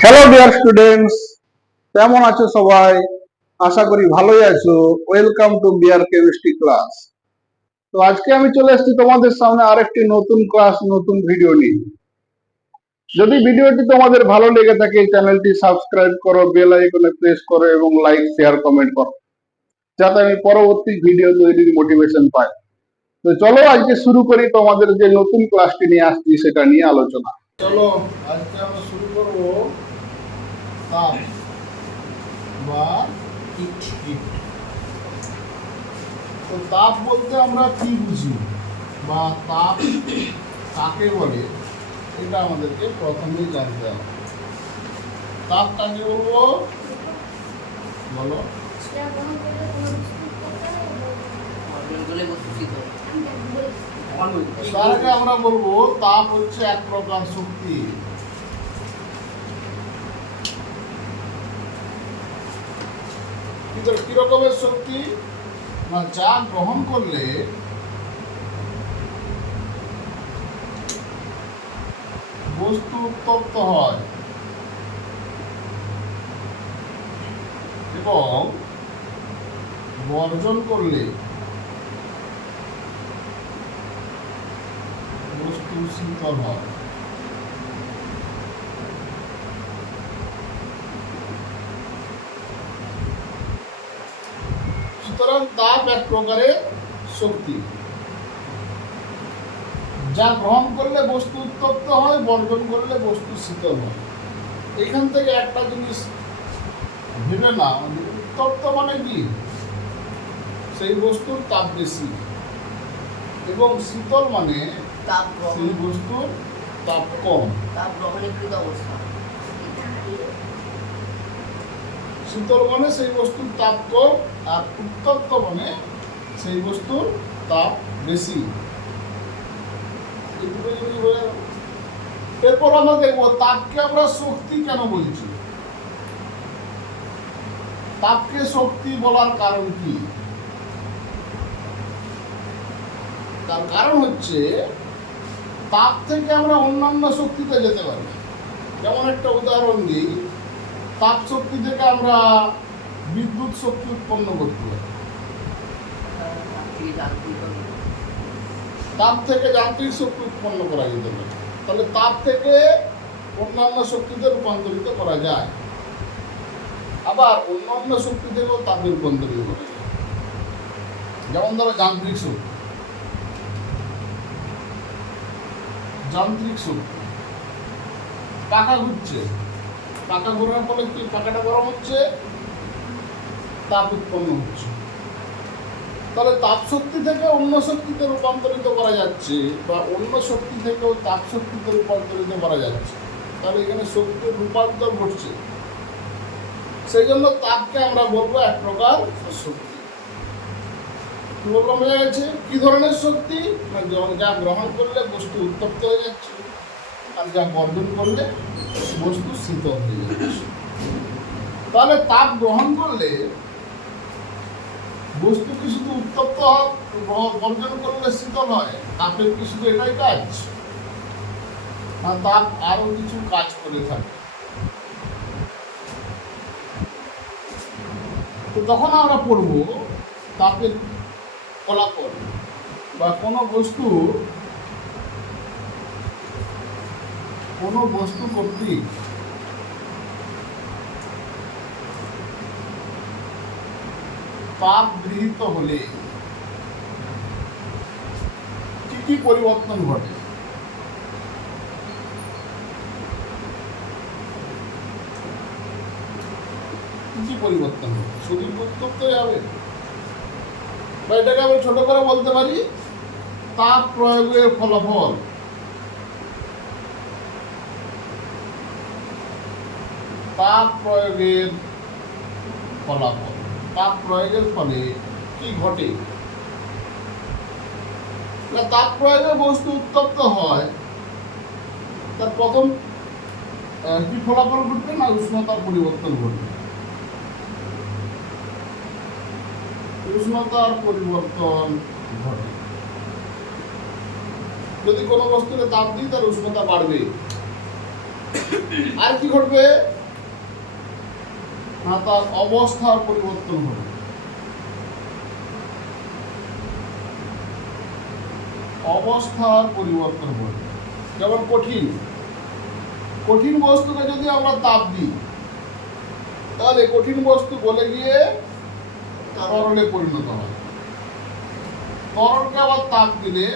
Hello dear students, কেমন আছো সবাই? আশা করি ভালোই আছো। Welcome to BR chemistry class. তো আজকে আমি চলে এসেছি তোমাদের সামনে আরেকটি নতুন ক্লাস, নতুন ভিডিও নিয়ে। যদি ভিডিওটি তোমাদের ভালো লেগে থাকে, চ্যানেলটি সাবস্ক্রাইব করো, বেল আইকনে প্রেস করো এবং লাইক, শেয়ার, কমেন্ট করো, যাতে আমি পরবর্তী ভিডিও তৈরির মোটিভেশন পাই। তো চলো আজকে শুরু করি, তোমাদের যে নতুন ক্লাসটি নিয়ে আসছি সেটা নিয়ে আলোচনা। চলো আজকে আমরা শুরু করব তাপ বা হিট। তো তাপ বলতে আমরা কি বুঝি বা তাপ কাকে বলে, এটা আমাদেরকে প্রথমেই জানতে হবে। তাপ কাকে বলবো বলো? তার আগে আমরা বলবো তাপ হচ্ছে এক প্রকার শক্তি। কি রকমের শক্তি? না, যা গ্রহণ করলে বস্তু উত্তপ্ত হয় এবং বর্জন করলে বস্তু শীতল হয়। সুতরাং তাপ এক প্রকারের শক্তি, যা গ্রহণ করলে বস্তু উত্তপ্ত হয়, বর্জন করলে বস্তু শীতল হয়। এখান থেকে একটা জিনিস ভেবে না, উত্তপ্ত মানে কি? সেই বস্তুর তাপ বেশি, এবং শীতল মানে সেই বস্তুর তাপ কম। শীতল মানে সেই বস্তুর তাপ কম, আর উত্তপ্ত মানে সেই বস্তুর তাপ বেশি। এরপর আমরা দেখবো তাপকে আমরা শক্তি কেন বলছি। তাপকে শক্তি বলার কারণ কি? তার কারণ হচ্ছে তাপ থেকে আমরা অন্যান্য শক্তিতে যেতে পারি। যেমন একটা উদাহরণ দিই, তাপ শক্তি থেকে আমরা বিদ্যুৎ শক্তি উৎপন্ন করতে পারি, তাপ থেকে যান্ত্রিক শক্তি উৎপন্ন করা যেতে পারে। তাহলে তাপ থেকে অন্যান্য শক্তিতে রূপান্তরিত করা যায়, আবার অন্যান্য শক্তি থেকেও তাপে রূপান্তরিত করা যায়। যেমন ধরো যান্ত্রিক শক্তি। পাখা ঘুরছে, পাখা ঘোরার ফলে কি পাখাটা গরম হচ্ছে, তাপ উৎপন্ন হচ্ছে। তাহলে তাপ শক্তি থেকে অন্য শক্তিতে রূপান্তরিত করা যাচ্ছে, বা অন্য শক্তি থেকেও তাপ শক্তিতে রূপান্তরিত করা যাচ্ছে। তাহলে এখানে শক্তির রূপান্তর ঘটছে। সেই জন্য তাপকে আমরা বলবো এক প্রকার শক্তি। কি বললাম, বোঝা গেছে? কি ধরনের শক্তি? যা গ্রহণ করলে বস্তু উত্তপ্ত হয়ে যাচ্ছে, আর যা বর্জন করলে বস্তু শীতল হয়ে যাচ্ছে। তাহলে তাপ গ্রহণ করলে বস্তু কি শুধু উত্তপ্ত হয়, বর্জন করলে শীতল হয়? তাপের কি শুধু এটাই কাজ? না, তাপ আরো কিছু কাজ করে থাকে। তো তখন আমরা পড়ব তাপের ফলাফল, বা কোনো বস্তু কর্তৃক তাপ গৃহীত হলে কি কি পরিবর্তন ঘটে। কি কি পরিবর্তন হবে? শরীর উত্তপ্ত হবে, বা এটাকে আমি ছোট করে বলতে পারি তাপ প্রয়োগের ফলাফল। তাপ প্রয়োগের ফলাফল, তাপ প্রয়োগের ফলে কি ঘটে? তাপ প্রয়োগে বস্তু উত্তপ্ত হয়, তার প্রথম কি ফলাফল ঘটবে? না, উষ্ণতার পরিবর্তন ঘটবে। উষ্ণতার পরিবর্তন ঘটে। যদি কোনো বস্তুকে তাপ দিই, তার উষ্ণতা বাড়বে। আর কি ঘটবে না, তার অবস্থার পরিবর্তন হবে। অবস্থার পরিবর্তন হবে। যেমন কঠিন কঠিন বস্তুকে যদি আমরা তাপ দিই, তাহলে কঠিন বস্তু গলে গিয়ে তরলে পরিণত হয়। তরলকে আবার তাপ দিলে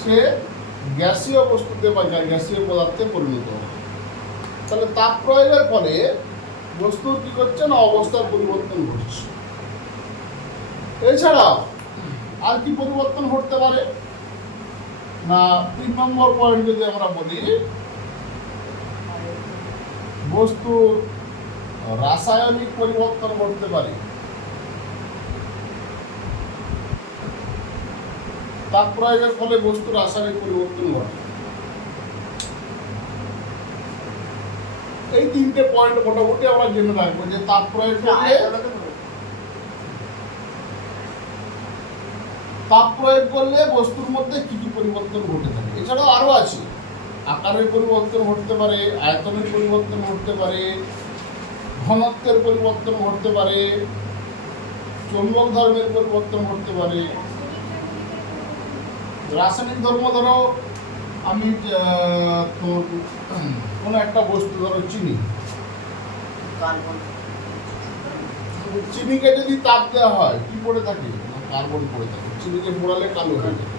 সে গ্যাসীয় বস্তুতে বা গ্যাসীয় পদার্থে পরিণত হয়। তাহলে তাপ প্রয়োগের ফলে বস্তুর কি করছে না, অবস্থার পরিবর্তন ঘটছে। এছাড়াও আর কি পরিবর্তন ঘটতে পারে না, 3 নম্বর পয়েন্ট যদি আমরা বলি, বস্তুর রাসায়নিক পরিবর্তন ঘটতে পারে। তাপ প্রয়োগের ফলে বস্তুর রাসায়নিক পরিবর্তন ঘটে। এই 3টে পয়েন্ট মোটামুটি আমরা জেনে রাখবো যে তাপ প্রয়োগ করলে বস্তুর মধ্যে কি কি পরিবর্তন ঘটে থাকে। এছাড়াও আরো আছে, আকারের পরিবর্তন ঘটতে পারে, আয়তনের পরিবর্তন ঘটতে পারে, ঘনত্বের পরিবর্তন ঘটতে পারে, চৌম্বক ধর্মের পরিবর্তন ঘটতে পারে। রাসায়নিক ধর্ম ধরো, আমি কোনো একটা বস্তু ধরো চিনি, চিনিকে যদি তাপ দেওয়া হয় কি পড়ে থাকে না, কার্বন পড়ে থাকে। চিনিকে পোড়ালে কালো হয়ে যায়,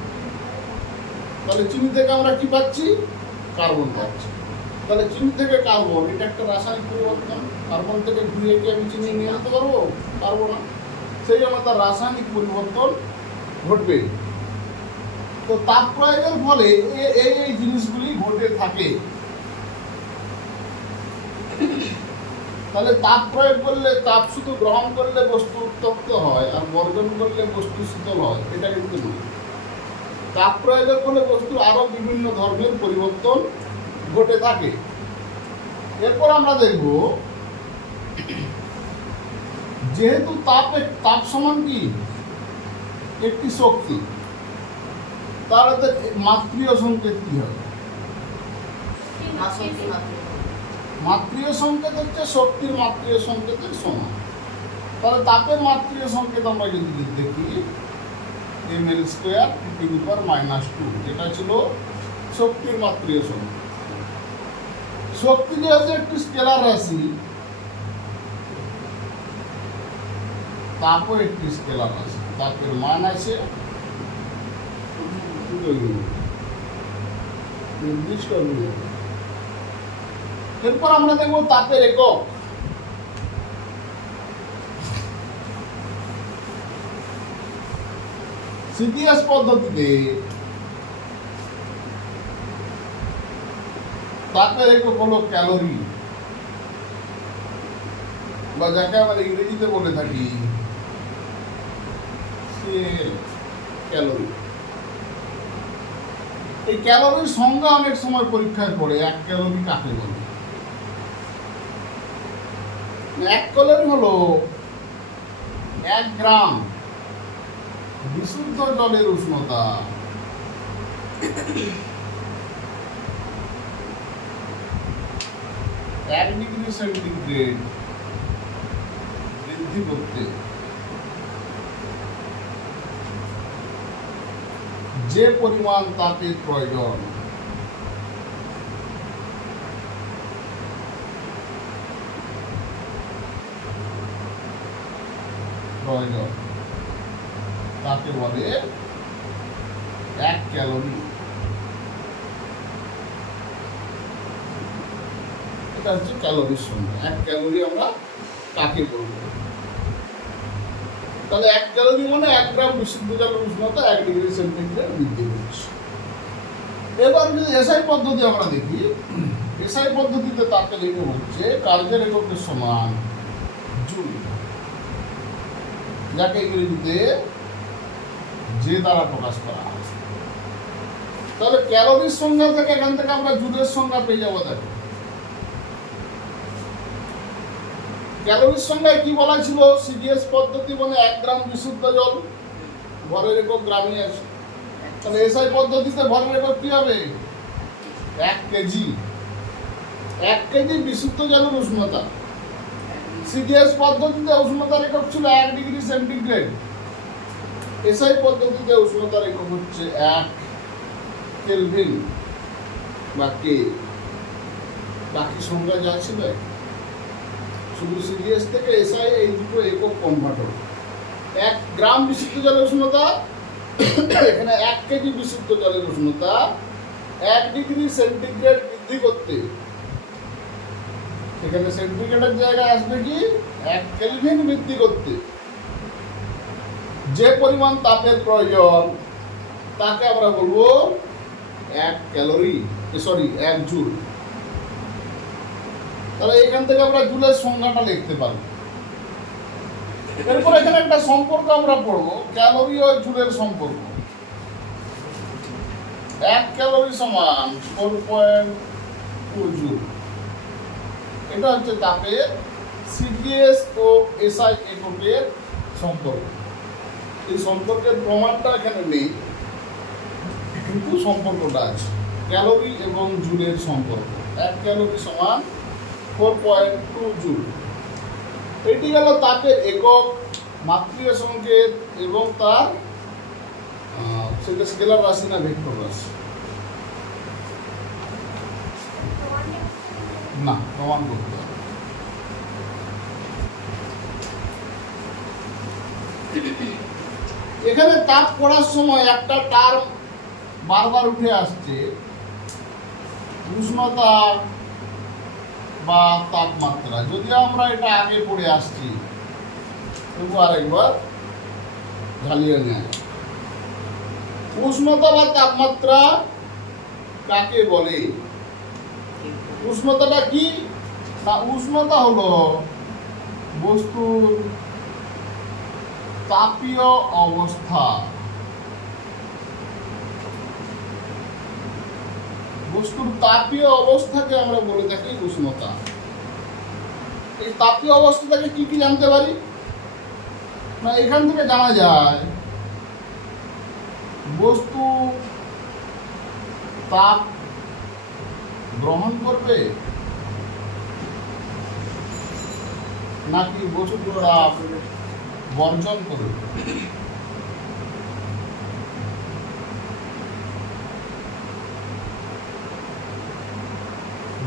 তাহলে চিনি থেকে আমরা কি পাচ্ছি, কার্বন পাচ্ছি। তাহলে চিনি থেকে কার্বন, এটা একটা রাসায়নিক পরিবর্তন। কার্বন থেকে ঘুরিয়ে কি আমি চিনি নিয়ে আনতে পারবো? পারবো না। সেই জন্য তার রাসায়নিক পরিবর্তন ঘটবে। তো তাপ প্রয়োগের ফলে এই জিনিসগুলি ঘটে থাকে। তাহলে তাপ প্রয়োগ করলে, তাপ শুধু গ্রহণ করলে বস্তু উত্তপ্ত হয় আর বর্জন করলে বস্তু শীতল হয়, এটা কিন্তু নয়। তাপ প্রয়োগের ফলে বস্তুর আরো বিভিন্ন ধর্মের পরিবর্তন ঘটে থাকে। এরপর আমরা দেখব, যেহেতু তাপ সমান কি একটি শক্তি, তাহলে মাত্রীয় সংকেত কি হবে? মাত্রীয় সংকেত হচ্ছে শক্তির মাত্রীয় সংকেতের সমান। তাহলে তাপের মাত্রীয় সংকেত আমরা যদি দেখি, mL² (10⁻²), এটা ছিল শক্তির মাত্রীয় সংকেত। শক্তি যেহেতু একটি স্কেলার রাশি, তাপও একটি স্কেলার রাশি। তাপের মান আছে নির্দিষ্ট। এরপর আমরা দেখব তাপের একক। সিপিএস পদ্ধতিতে তাপের একক হলো ক্যালোরি, বা যাকে আমরা ইংরেজিতে বলে থাকি ক্যালোরি। এই ক্যালোরির সংজ্ঞা অনেক সময় পরীক্ষায় পড়ে। 1 ক্যালোরি কাকে বলে? 1 ক্যালোরি হলো 1 গ্রাম বিশুদ্ধ জলের উষ্ণতা এক ডিগ্রি সেন্টিগ্রেড বৃদ্ধি করতে যে পরিমাণ তাপের প্রয়োজন, তাকে বলে 1 ক্যালোরি। এটা হচ্ছে ক্যালোরির সংখ্যা। 1 ক্যালোরি আমরা কাকে বলবো? তাহলে 1 ক্যালোরি মানে 1 গ্রাম বিশুদ্ধ জলের উষ্ণতা 1 ডিগ্রি সেন্টিগ্রেড বৃদ্ধি করছে। এবার যদি এসআই পদ্ধতি আমরা দেখি, এসআই পদ্ধতিতে তাপের একক হচ্ছে কার্যের এককের সমান জুল, যাকে ইংরেজিতে যে দ্বারা প্রকাশ করা হয়। তাহলে ক্যালোরির সংখ্যা থেকে এখান থেকে আমরা জুলের সংখ্যা পেয়ে যাবো। দেখো ক্যালোরির সংখ্যায় কি বলা ছিল? সিডিএস পদ্ধতি মানে 1 গ্রাম বিশুদ্ধ জল, ভরের একক গ্রামে আছে। তাহলে এসআই পদ্ধতিতে ভরের একক কি হবে? 1 কেজি। 1 কেজি বিশুদ্ধ জলের উষ্ণতা। সিডিএস পদ্ধতিতে উষ্ণতার একক ছিল 1 ডিগ্রি সেন্টিগ্রেড। এসআই পদ্ধতিতে উষ্ণতার একক হচ্ছে 1 কেলভিন বা কে। বাকি সংখ্যা যা ছিল শুধু সিডিএস থেকে এসআই এই দুটো একক কনভার্ট হবে। 1 গ্রাম বিশুদ্ধ জলের উষ্ণতা, এখানে 1 কেজি বিশুদ্ধ জলের উষ্ণতা 1 ডিগ্রি সেন্টিগ্রেড বৃদ্ধি করতে, এখানে সেন্টিগ্রেডের জায়গায় আসবে কি 1 কেলভিন বৃদ্ধি করতে যে পরিমাণ তাপের প্রয়োজন তাকে আমরা বলবো 1 ক্যালোরি, 1 জুল। তাহলে এখান থেকে আমরা জুলের সংজ্ঞাটা লিখতে পারবো। এরপর এখানে একটা সম্পর্ক আমরা পড়বো, ক্যালোরি ও জুলের সম্পর্ক। 1 ক্যালোরি সমান 4.2 জুল। এটা হচ্ছে তাপের সিডিএস ও এসআই এককের সম্পর্ক। এই সম্পর্কের প্রমাণটা এখানে নেই, কিন্তু সম্পর্কটা আছে, ক্যালোরি এবং জুলের সম্পর্ক। 1 ক্যালোরি সমান 4.2 জুল। এটি গেল তাপের একক, মাত্রিয় সংকেত এবং তার সেটা স্কেলার রাশি না ভেক্টর রাশি, না প্রমাণ করতে হবে। এখানে তাপ পড়ার সময় একটা টার্ম বারবার উঠে আসছে, উষ্ণতা বা তাপমাত্রা। যদিও আমরা এটা আগে পড়ে আসছি, তবু আরেকবার ঝালিয়ে নেয়। উষ্ণতা বা তাপমাত্রা কাকে বলে? উষ্ণতাটা কি না, উষ্ণতা হলো বস্তুর তাপীয় অবস্থা। বস্তুর তাপীয় অবস্থাকে আমরা বলে থাকি উষ্ণতা। এই তাপীয় অবস্থা থেকে কি কি জানতে পারি না, এখান থেকে জানা যায় বস্তু তাপ গ্রহণ করবে নাকি বস্তু তাপ বর্জন করবে।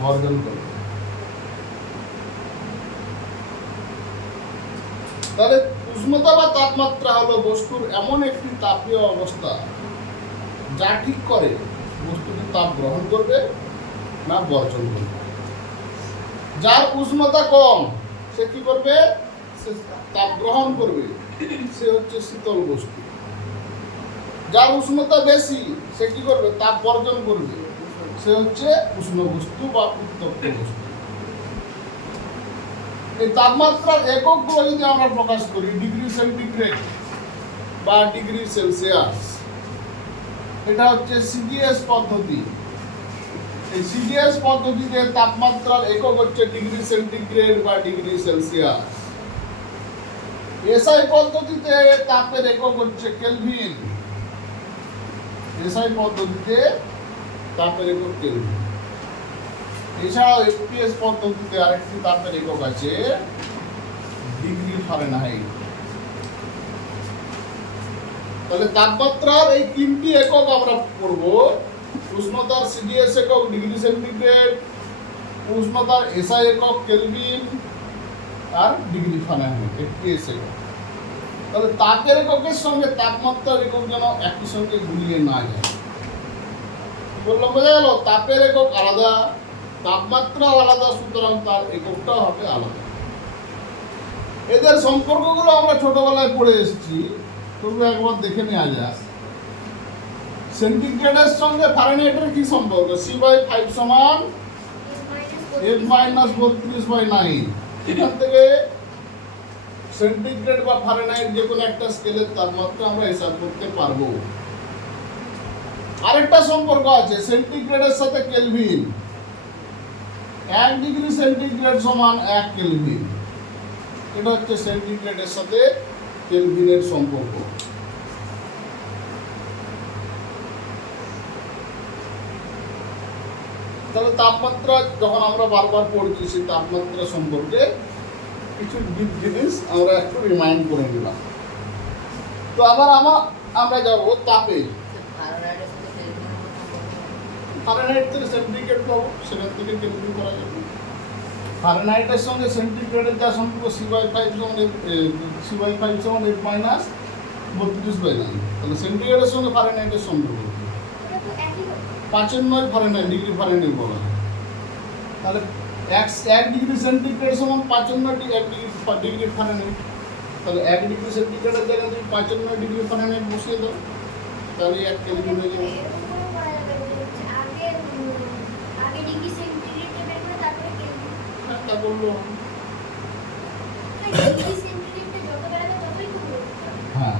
বর্জন করবে। তাহলে উষ্ণতা বা তাপমাত্রা হলো বস্তুর এমন একটি তাপীয় অবস্থা যা ঠিক করে বস্তুটি তাপ গ্রহণ করবে না বর্জন করবে। যার উষ্ণতা কম সে কি করবে? সে তাপ গ্রহণ করবে, সে হচ্ছে শীতল বস্তু। যার উষ্ণতা বেশি সে কি করবে? তাপ বর্জন করবে, সে হচ্ছে উষ্ণ বস্তু বা উত্তপ্ত বস্তু। এই তাপমাত্রার এককগুলো যদি আমরা প্রকাশ করি, ডিগ্রি সেন্টিগ্রেড বা ডিগ্রি সেলসিয়াস, এটা হচ্ছে সিডিএস পদ্ধতি। এই সিডিএস পদ্ধতিতে তাপমাত্রার একক হচ্ছে ডিগ্রি সেন্টিগ্রেড বা ডিগ্রি সেলসিয়াস। এসআই পদ্ধতিতে তাপের একক হচ্ছে কেলভিন। এসআই পদ্ধতিতে তাপের একক কেলভিন। এছাড়াও এফপিএস পদ্ধতিতে আরেকটি তাপের একক আছে ডিগ্রি ফারেনহাইট। তাহলে তাপমাত্রার এই তিনটি একক আমরা পড়ব। উষ্ণতার সিডিএস একক ডিগ্রি সেন্টিগ্রেড, উষ্ণতার এসআই একক কেলভিন, আর ডিগ্রি ফারেনহাইট এফপিএস একক। তাহলে তাপের এককের সঙ্গে তাপমাত্রার একক যেন একই সঙ্গে গুলিয়ে না যায়। বললাম, বোঝা গেল? তাপের একক আলাদা, তাপমাত্রাও আলাদা, সুতরাং তার এককটাও হবে আলাদা। এদের সম্পর্কগুলো আমরা ছোটবেলায় পড়ে এসেছি, তবু একবার দেখে নেওয়া যায়। সেন্টিগ্রেডের সঙ্গে ফারেনহাইটের কি সম্পর্ক? C/5 সমান F-32/9। এখান থেকে সেন্টিগ্রেড বা ফারেনহাইট যে কোনো একটা স্কেলের তাপমাত্রা আমরা হিসাব করতে পারবো। আরেকটা সম্পর্ক আছে সেন্টিগ্রেডের সাথে কেলভিন। 1 ডিগ্রি সেন্টিগ্রেড সমান 1 কেলভিন। এটা হচ্ছে সেন্টিগ্রেডের সাথে কেলভিনের সম্পর্ক। তাহলে তাপমাত্রা যখন আমরা বারবার পড়ছি সেই তাপমাত্রা সম্পর্কে কিছু জিনিস আমরা একটু রিমাইন্ড করে নিলাম। তো আবার আমরা যাব তাপে। ফারেনহাইট থেকে সেন্টিগ্রেড পাবো, সেখান থেকে ক্যালকুলেট করা যাবে। ফারেনহাইটের সঙ্গে সেন্টিগ্রেডের যা সম্পর্ক C/5 সমান 8 মাইনাস 32/9। তাহলে সেন্টিগ্রেডের সঙ্গে ফারেনহাইটের সম্পর্ক 5/9 ফারেনহাইট, ডিগ্রি ফারেনহাইট বলা হয়। তাহলে 1 ডিগ্রি সেন্টিগ্রেড সমান 5/9 ডিগ্রি ফারেনহাইট। তাহলে 1 ডিগ্রি সেন্টিগ্রেডের জায়গায় তুমি 5/9 ডিগ্রি ফারেনহাইট বসিয়ে দাও, তাহলে 1 কেলভিন হয়ে যাবে। তা বললো হ্যাঁ।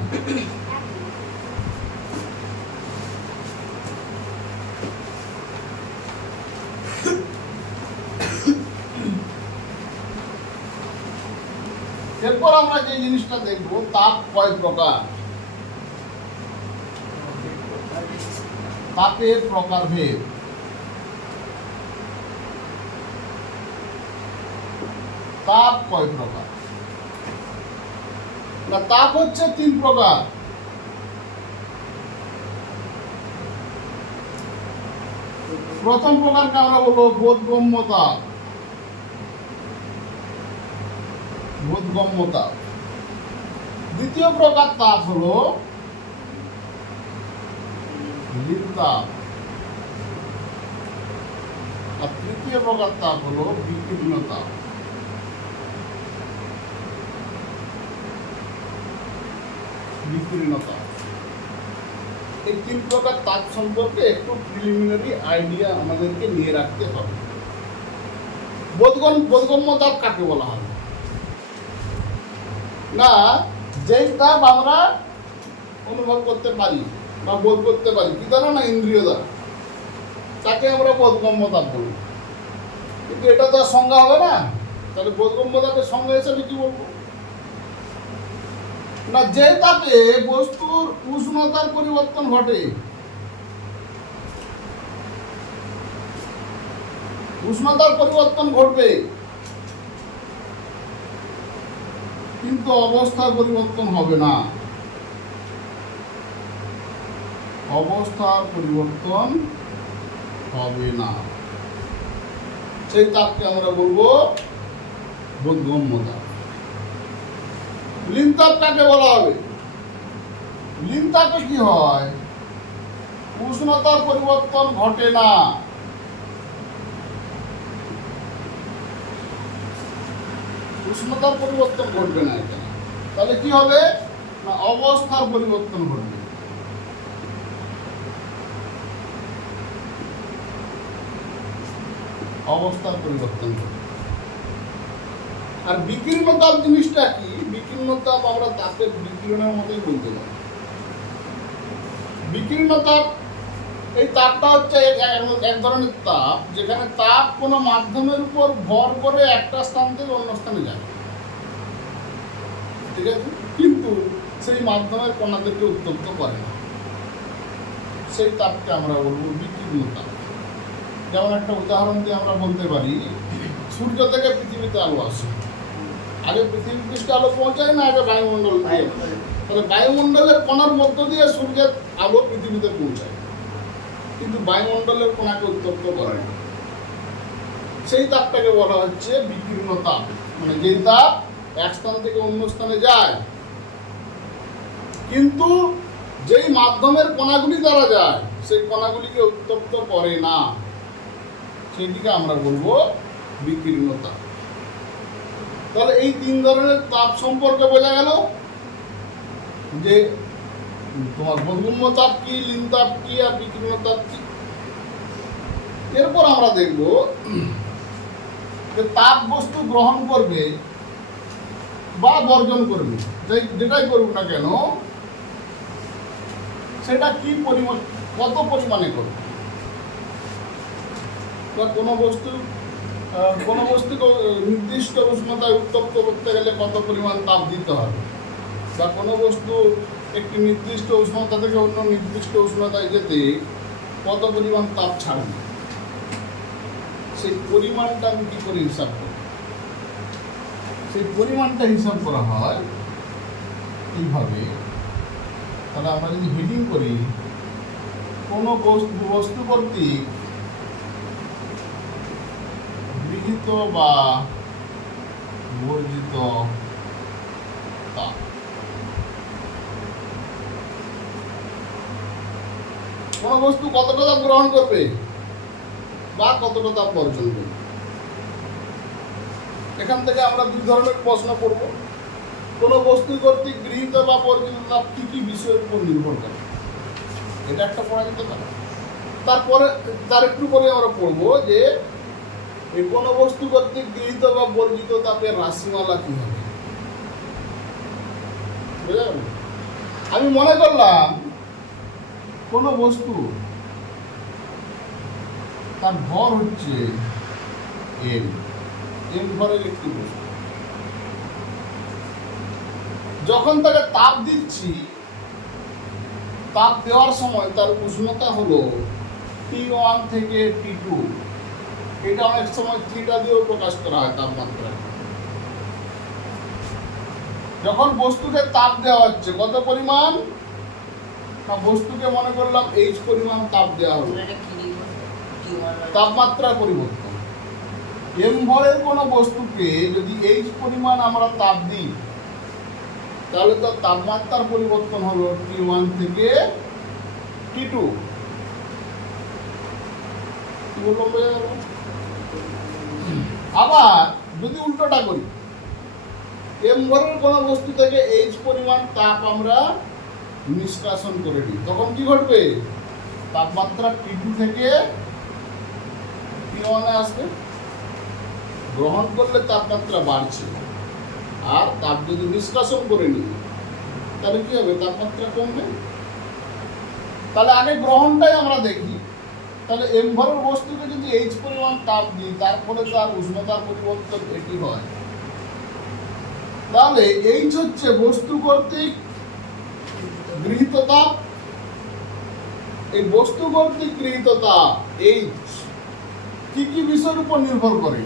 এরপর আমরা যে জিনিসটা দেখব, তাপ কয় প্রকার, তাপের প্রকারভেদ। তাপ কয় প্রকার? না, তাপ হচ্ছে 3 প্রকার। প্রথম প্রকারকে আমরা বলবো বোধগম্য তাপ। বোধগম্য তাপ। দ্বিতীয় প্রকার তাপ হলো লীন তাপ। আর তৃতীয় প্রকার তাপ হলো বিকীর্ণ তাপ। বিকীর্ণ তাপ। এই 3 প্রকার তাপ সম্পর্কে একটু প্রিলিমিনারি আইডিয়া আমাদেরকে নিয়ে রাখতে হবে। বোধগম্য তাপ কাকে বলা হয়? না, যেই তাপ আমরা অনুভব করতে পারি বা বোধ করতে পারি, কি দ্বারা? না, ইন্দ্রিয় দ্বারা, তাকে আমরা বোধগম্য তাপ বলি। কিন্তু এটা তো আর সংজ্ঞা হবে না। তাহলে বোধগম্য তাপের সংজ্ঞা হিসেবে কি বলবো? না, যে তাপে বস্তুর উষ্ণতার পরিবর্তন ঘটে, উষ্ণতার পরিবর্তন ঘটবে কিন্তু অবস্থার পরিবর্তন হবে না। অবস্থার পরিবর্তন হবে না, সেই তাপকে আমরা বলবো বোধগম্য তাপ। লীন তাপ কাকে বলা হবে? লীন তাপে কি হয়? উষ্ণতার পরিবর্তন ঘটে না। উষ্ণতার পরিবর্তন ঘটবে না এখানে। তাহলে কি হবে? না, অবস্থার পরিবর্তন ঘটবে। অবস্থার পরিবর্তন ঘটবে। আর বিকীর্ণ তাপ জিনিসটা কি? বিকীর্ণ তাপ আমরা তাপের বিকিরণের মতোই বলতে পারি। বিকীর্ণ তাপ, এই তাপটা হচ্ছে এক ধরনের তাপ যেখানে তাপ কোনো মাধ্যমের উপর ভর করে একটা স্থান থেকে অন্য স্থানে যায়, ঠিক আছে, কিন্তু সেই মাধ্যমের কণাদেরকে উত্তপ্ত করে না। সেই তাপকে আমরা বলবো বিকীর্ণ তাপ। যেমন একটা উদাহরণ দিয়ে আমরা বলতে পারি, সূর্য থেকে পৃথিবীতে আলো আসে, আগে পৃথিবী পৃষ্ঠে আলো পৌঁছায় না, আগে বায়ুমণ্ডল দিয়ে। তাহলে বায়ুমণ্ডলের কণার মধ্য দিয়ে সূর্যের আলো পৃথিবীতে পৌঁছায়, কিন্তু বায়ুমণ্ডলের কণাকে উত্তপ্ত করে না। সেই তাপটাকে বলা হচ্ছে বিকীর্ণ তাপ। মানে যে তাপ এক স্থান থেকে অন্য স্থানে যায় কিন্তু যেই মাধ্যমের কণাগুলি দ্বারা যায় সেই কণাগুলিকে উত্তপ্ত করে না, সেটিকে আমরা বলবো বিকীর্ণ তাপ। তাহলে এই 3 ধরনের তাপ সম্পর্কে বোঝা গেল যে তোমার বোধগম্য তাপ কি, লীন তাপ কি, আর বিকীর্ণ তাপ কি। এরপর আমরা দেখব যে তাপ বস্তু গ্রহণ করবে বা বর্জন করবে, যেটাই করুক না কেন, সেটা কি পরিমাণ, কত পরিমাণে করবে। বা কোনো বস্তুকে নির্দিষ্ট উষ্ণতায় উত্তপ্ত করতে গেলে কত পরিমাণ তাপ দিতে হবে, বা কোনো বস্তু একটি নির্দিষ্ট উষ্ণতা থেকে অন্য নির্দিষ্ট উষ্ণতায় যেতে কত পরিমাণ তাপ ছাড়বে, সেই পরিমাণটা আমি কি করে হিসাব করি? সেই পরিমাণটা হিসাব করা হয় এইভাবে। তাহলে আমরা যদি হেডিং করি, কোনো বস্তু কর্তৃক গৃহীত বা বর্জিত তাপ। কোনো বস্তু কতটা তাপ গ্রহণ করবে বা কতটা তাপ বর্জন করবে। এখান থেকে আমরা দুই ধরনের প্রশ্ন করব। কোনো বস্তু কর্তৃক গৃহীত বা বর্জিত তাপ কি কি বিষয়ের উপর নির্ভর করে, এটা একটা পড়া যেতে পারে। তারপরে তার একটু পরে আমরা পড়বো যে এই কোনো বস্তু কর্তৃক গৃহীত বা বর্জিত তাপের রাশিমালা কি হবে। বুঝলেন? আমি মনে করলাম কোনো বস্তু তার ভর হচ্ছে এম ভরের একটি বস্তু। যখন তাকে তাপ দিচ্ছি, তাপ দেওয়ার সময় তার উষ্ণতা হলো T1 থেকে T2। এটা অনেক সময় থিটা দিয়েও প্রকাশ করা হয় তাপমাত্রা। যখন বস্তুকে তাপ দেওয়া হচ্ছে কত পরিমাণ, না বস্তুকে মনে করলাম H পরিমাণ তাপ দেওয়া হলো, তাপমাত্রা পরিবর্তন। এম ভরের কোনো বস্তুকে যদি H পরিমাণ আমরা তাপ দিই, তাহলে তো তাপমাত্রার পরিবর্তন হলো T1 থেকে T2। কি বললাম বোঝা গেল? আবার যদি উল্টোটা করি, এম ভরের কোনো বস্তু থেকে H পরিমাণ তাপ আমরা নিষ্কাশন করে দিই, তখন কি ঘটবে? তাপমাত্রা T2 থেকে T1 এ আসবে। গ্রহণ করলে তাপমাত্রা বাড়ছে, আর তাপ যদি নিষ্কাশন করে নিই তাহলে কি হবে? তাপমাত্রা কমবে। তাহলে আগে গ্রহণটাই আমরা দেখি। তাহলে এম ভরের বস্তুকে যদি H পরিমাণ তাপ দিই, তারপরে তার উষ্ণতার পরিবর্তন এটি হয়। তাহলে H হচ্ছে বস্তু কর্তৃক গৃহীত তাপ। এই বস্তু কর্তৃক গৃহীত তাপ H কি কি বিষয়ের উপর নির্ভর করে,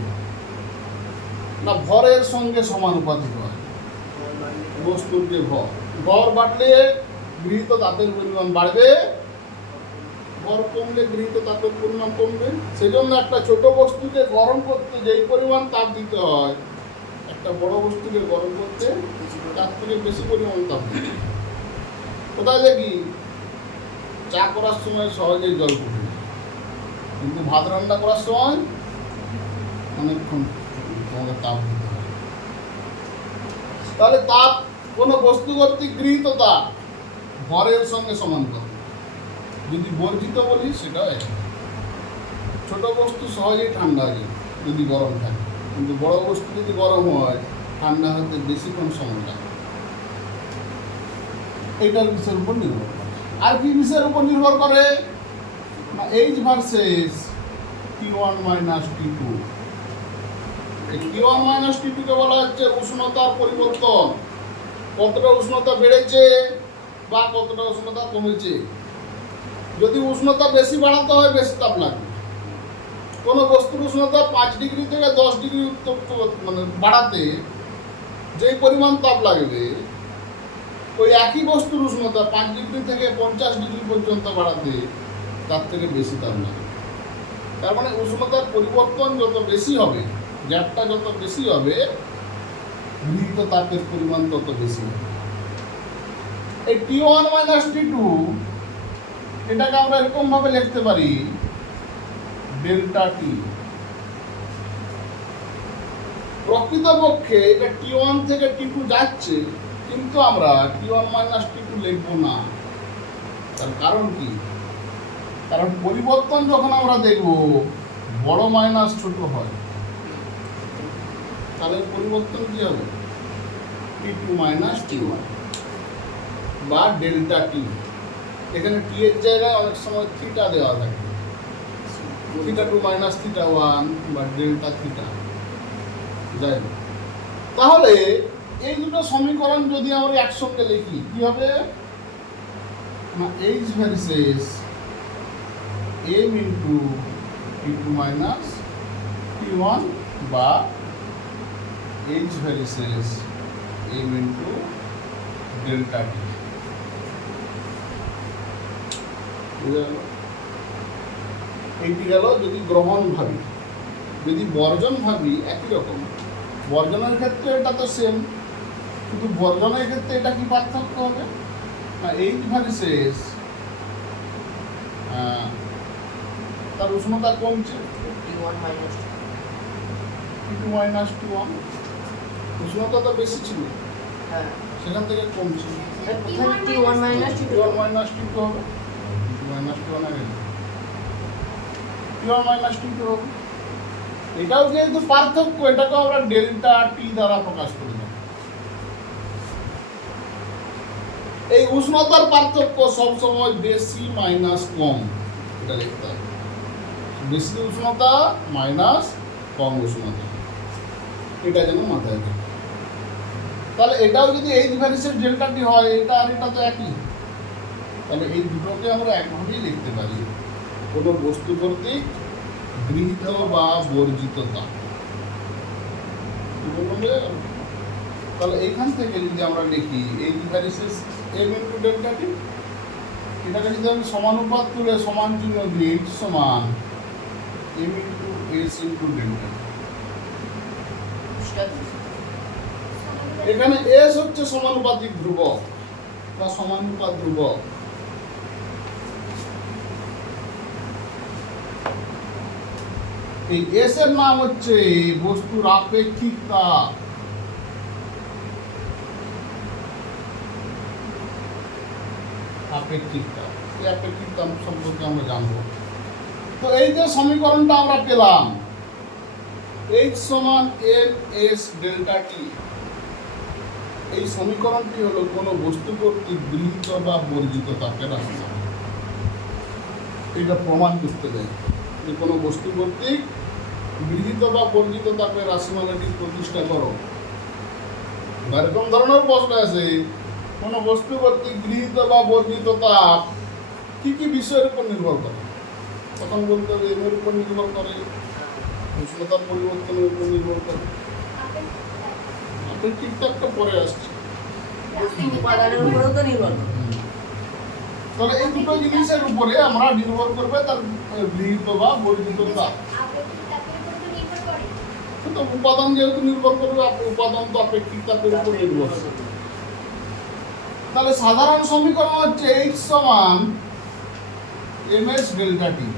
না ভরের সঙ্গে সমানুপাতিক হয়। বস্তুর যে ভর বাড়লে গৃহীত তাপের পরিমাণ বাড়বে, ভর কমলে গৃহীত তাপের পরিমাণ কমবে। সেজন্য একটা ছোট বস্তুকে গরম করতে যেই পরিমাণ তাপ দিতে হয়, একটা বড় বস্তুকে গরম করতে তার থেকে বেশি পরিমাণ তাপ দিতে হয়। কোথায় দেখি? চা করার সময় সহজেই জল ফুটে, কিন্তু ভাত রান্না করার সময় অনেকক্ষণ তোমাকে তাপ দিতে হয়। তাহলে তাপ কোনো বস্তু কর্তৃক গৃহীত তাপ ভরের সঙ্গে সমানুপাতিক। যদি বর্জিত বলি সেটাও একই। ছোট বস্তু সহজেই ঠান্ডা হয়ে যাবে যদি গরম থাকে, কিন্তু বড় বস্তু যদি গরম হয় ঠান্ডা হতে বেশিক্ষণ সময় লাগে। এইটার বিষয়ের উপর নির্ভর করে। আর কি বিষয়ের উপর নির্ভর করে, না H versus T1 minus T2। এই T1 মাইনাস T2 কে বলা হচ্ছে উষ্ণতার পরিবর্তন। কতটা উষ্ণতা বেড়েছে বা কতটা উষ্ণতা কমেছে। যদি উষ্ণতা বেশি বাড়াতে হয় বেশি তাপ লাগবে। কোনো বস্তুর উষ্ণতা 5 ডিগ্রি থেকে 10 ডিগ্রি মানে বাড়াতে যেই পরিমাণ তাপ লাগবে, ওই একই বস্তুর উষ্ণতা 5 ডিগ্রি থেকে 50 ডিগ্রি পর্যন্ত বাড়াতে তার থেকে বেশি তাপ লাগবে। তার মানে উষ্ণতার পরিবর্তন যত বেশি হবে, গ্যাপটা যত বেশি হবে, গৃহীত তাপের পরিমাণ তত বেশি হবে। এই T1 মাইনাস T2 এটাকে আমরা এরকম ভাবে লিখতে পারি ডেল্টা টি। প্রকৃতপক্ষে এটা T1 থেকে T2 যাচ্ছে, কিন্তু আমরা T1 মাইনাস T2 লিখবো না। তার কারণ কি? কারণ পরিবর্তন যখন আমরা দেখব বড় মাইনাস ছোট হয়, তাহলে পরিবর্তন কি হবে? T2 মাইনাস T1 বা ডেল্টা টি। এখানে টি এর জায়গায় অনেক সময় থিটা দেওয়া থাকে, θ2 মাইনাস θ1 বা ডেল্টা থিটা। যাই হোক, তাহলে এই দুটো সমীকরণ যদি আমরা একসঙ্গে লিখি কি হবে? না H versus M into T2 minus T1 বা H varies as m into delta T. এইটি গেল যদি গ্রহণ ভাবি। যদি বর্জন ভাবি একই রকম। বর্জনের ক্ষেত্রে এটা তো সেম, কিন্তু বর্জনের ক্ষেত্রে এটা কি পার্থক্য হবে না H ভ্যারিসেস তার উষ্ণতা কমছে T1 minus T2 minus T1, উষ্ণতা তো বেশি ছিল হ্যাঁ সেখান থেকে কমছে কোথায় T1 minus T2 T1 minus T2 হবে, T2 মাইনাস T1 আগে T1 মাইনাস T2 হবে। এটাও যেহেতু পার্থক্য, এটাকে আমরা ডেল্টা টি দ্বারা প্রকাশ করি না। এই উষ্ণতার পার্থক্য সবসময় বেশি মাইনাস কম, এটা লিখতে হবে। বেশি উষ্ণতা মাইনাস কম উষ্ণতা, এটা যেন মাথায় থাকে। তাহলে এটাও যদি H ভ্যারিসেস ডেল্টা টি হয়, এটা আর এটা তো একই। তাহলে এই দুটোকে আমরা একভাবেই লিখতে পারি, কোনো বস্তু কর্তৃক গৃহীত বা বর্জিত তাপ। তাহলে এইখান থেকে যদি আমরা লিখি H varies as m into delta T, এটাকে যদি আমি সমানুপাত তুলে সমান চিহ্ন দিই, H সমান m into s into delta T. এখানে s হচ্ছে সমানুপাতিক ধ্রুবক বা সমানুপাত ধ্রুবক। এই s এর নাম হচ্ছে বস্তুর আপেক্ষিক তাপ। আপেক্ষিক তাপ, এই আপেক্ষিক তাপ সম্পর্কে আমরা জানবো। তো এই যে সমীকরণটা আমরা পেলাম H সমান m s ডেল্টা টি, এই সমীকরণটি হলো কোনো বস্তু কর্তৃক গৃহীত বা বর্জিত তাপের রাশিমালা। এটা প্রমাণ করতে দেয় যে কোনো বস্তু কর্তৃক গৃহীত বা বর্জিত তাপের রাশিমালাটি প্রতিষ্ঠা করো। এরকম ধরনের প্রশ্ন আছে, কোনো বস্তু কর্তৃক গৃহীত বা বর্জিত তাপ কি কি বিষয়ের উপর নির্ভর করে? তখন বলতে হবে এর উপর নির্ভর করে, উষ্ণতার পরিবর্তনের উপর নির্ভর করে। আপেক্ষিক তাপটা পরে আসছে। উপাদানের উপরেও তো নির্ভর করে। তাহলে এই দুটো জিনিসের উপরে আমরা নির্ভর করবে তার গৃহীত বা বর্জিত তাপ। তো উপাদান যেহেতু নির্ভর করবে, উপাদান তো আপেক্ষিক তাপের উপর নির্ভরশীল। তাহলে সাধারণ সমীকরণ হচ্ছে H সমান ms ডেল্টা টি।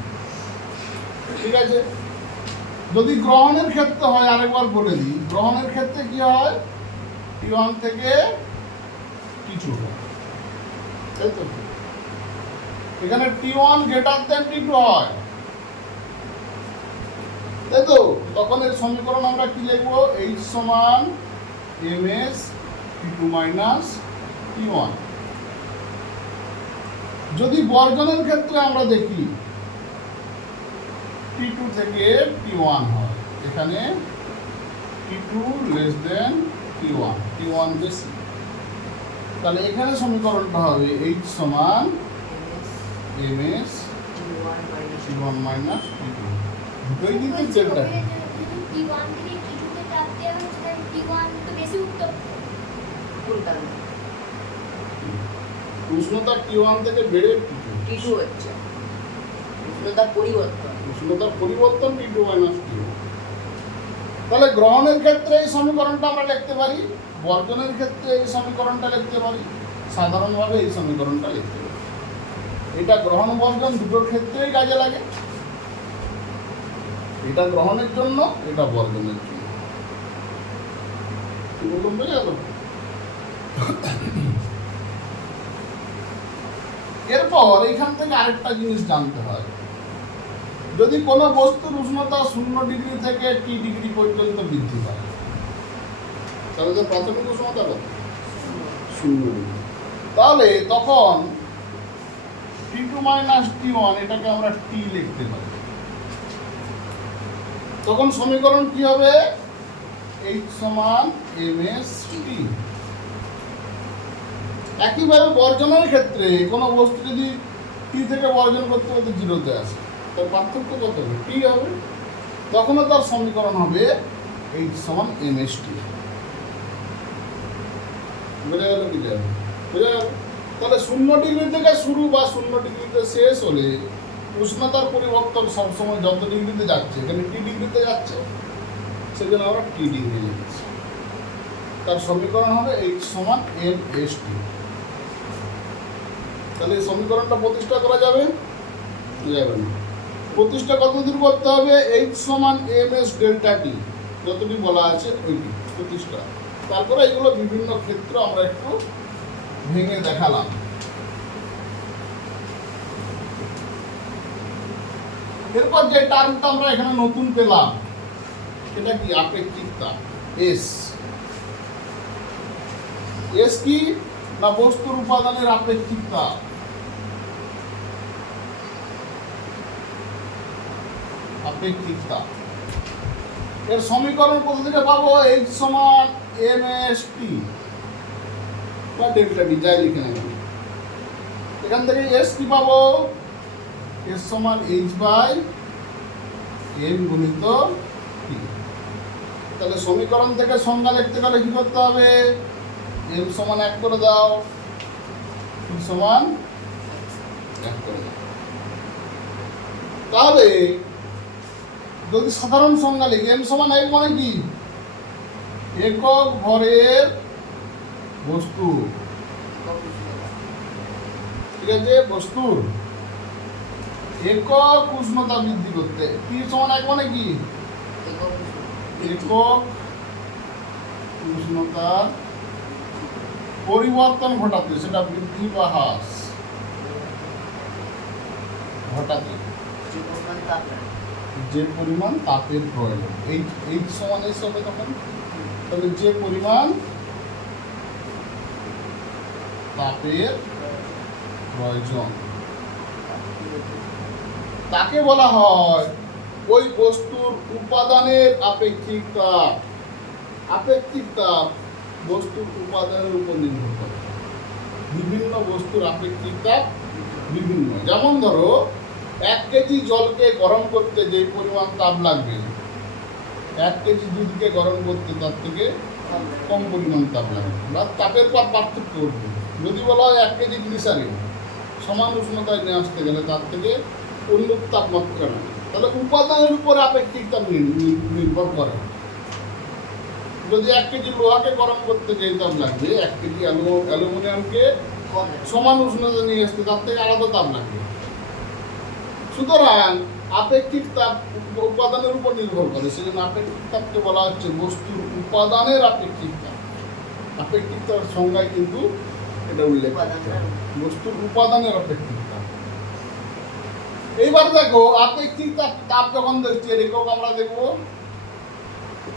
ঠিক আছে, যদি গ্রহণের ক্ষেত্রে হয় আরেকবার বলে দিই, গ্রহণের ক্ষেত্রে কি হয় T1 থেকে T2 হয়, তাই তো? এখানে T1 গ্রেটার দ্যান T2 হয়, তাই তো? তখন এর সমীকরণ আমরা কি লিখবো? H সমান ms T2 মাইনাস T1। যদি বর্জনের ক্ষেত্রে আমরা দেখি T2 থেকে T1 হয়, এখানে T2 less than T1, T1 বেশি। তাহলে এখানে সমীকরণটা হবে H সমান ms T1 মাইনাস T2, দুটোই কিন্তু ডেল্টা টি। উষ্ণতা T1 থেকে বেড়ে T2 হচ্ছে উষ্ণতার পরিবর্তন। উষ্ণতার পরিবর্তন T2 মাইনাস T1। তাহলে গ্রহণের ক্ষেত্রে এই সমীকরণটা আমরা লিখতে পারি, বর্জনের ক্ষেত্রে এই সমীকরণটা লিখতে পারি, সাধারণভাবে এই সমীকরণটা লিখতে পারি। এটা গ্রহণ বর্জন দুটোর ক্ষেত্রেই কাজে লাগে, এটা গ্রহণের জন্য, এটা বর্জনের জন্য। কি বললাম বুঝে গেল? এরপর এখান থেকে আরেকটা জিনিস জানতে হয়, যদি কোনো বস্তুর উষ্ণতা 0 ডিগ্রি থেকে T ডিগ্রি পর্যন্ত বৃদ্ধি পায়, তাহলে তো প্রাথমিক উষ্ণতা কত? 0 ডিগ্রি। তাহলে তখন T2 মাইনাস T1 এটাকে আমরা T লিখতে পারি। তখন সমীকরণ কি হবে? H সমান ms T। একইভাবে বর্জনের ক্ষেত্রে কোনো বস্তু যদি T থেকে বর্জন করতে করতে 0-তে আসে, তার পার্থক্য কত হবে? T হবে। তখনও তার সমীকরণ হবে H সমান mst। বোঝা গেল কি যাবে? বোঝা গেল? তাহলে 0 ডিগ্রি থেকে শুরু বা 0 ডিগ্রিতে শেষ হলে উষ্ণতার পরিবর্তন সবসময় যত ডিগ্রিতে যাচ্ছে, এখানে টি ডিগ্রিতে যাচ্ছে, সেজন্য আমরা টি ডিগ্রি লিখেছি। তার সমীকরণ হবে H সমান mst। তাহলে এই সমীকরণটা প্রতিষ্ঠা করা যাবে? যাবে না। প্রতিষ্ঠা কতদূর করতে হবে? H সমান ms ডেল্টা টি, যতটি বলা আছে ওইটি প্রতিষ্ঠা। তারপরে এগুলো বিভিন্ন ক্ষেত্র আমরা একটু ভেঙে দেখালাম। এরপর যে টার্মটা আমরা এখানে নতুন পেলাম, সেটা কি? আপেক্ষিকতা। এস এস কি না বস্তুর উপাদানের আপেক্ষিকতা। আপেক্ষিকতা এর সমীকরণ কোথা থেকে পাবো? H সমান mst বা ডেল্টা টি, যাই লিখে নেব। এখান থেকে S কি পাবো? S সমান h বাই m গুণিত t। তাহলে সমীকরণ থেকে সংজ্ঞা লিখতে গেলে কি করতে হবে? m সমান 1 করে দাও, t সমান 1 করে দাও। তাহলে যদি সাধারণ সংজ্ঞা লিখি, m সমান 1 মানে কি? একক ভরের বস্তু, ঠিক আছে? বস্তুর একক উষ্ণতা বৃদ্ধি করতে। t সমান 1 মানে কি? একক উষ্ণতার পরিবর্তন ঘটাতে, সেটা বৃদ্ধি বা হ্রাস ঘটাতে যে পরিমাণ তাপের প্রয়োজন। H সমান S হবে তখন। তাহলে যে পরিমাণ তাপের প্রয়োজন তাকে বলা হয় ওই বস্তুর উপাদানের আপেক্ষিক তাপ। আপেক্ষিক তাপ বস্তুর উপাদানের উপর নির্ভর করে। বিভিন্ন বস্তুর আপেক্ষিক তাপ বিভিন্ন। যেমন ধরো 1 কেজি জলকে গরম করতে যে পরিমাণ তাপ লাগবে, 1 কেজি দুধকে গরম করতে তার থেকে কম পরিমাণ তাপ লাগবে, বা তাপের পার্থক্য করবে। যদি বলা হয় 1 কেজি গ্লিসারিন সমান উষ্ণতায় নিয়ে আসতে গেলে তার থেকে অনুরূপ তাপমাত্রা নেই। তাহলে উপাদানের উপর আপেক্ষিক তাপ নির্ভর করে। যদি 1 কেজি লোহাকে গরম করতে যে তাপ লাগবে, 1 কেজি অ্যালুমিনিয়ামকে সমান উষ্ণতা নিয়ে আসতে তার থেকে আলাদা তাপ লাগবে। সুতরাং আপেক্ষিক তাপ উপাদানের উপর নির্ভর করে, সেজন্য আপেক্ষিক তাপকে বলা হচ্ছে বস্তুর উপাদানের আপেক্ষিক তাপ। আপেক্ষিক তাপের সংজ্ঞায় কিন্তু এটা উল্লেখ করতে হবে, বস্তুর উপাদানের আপেক্ষিক তাপ। এইবার দেখো আপেক্ষিক তাপ যখন দেখছি, এর একক আমরা দেখবো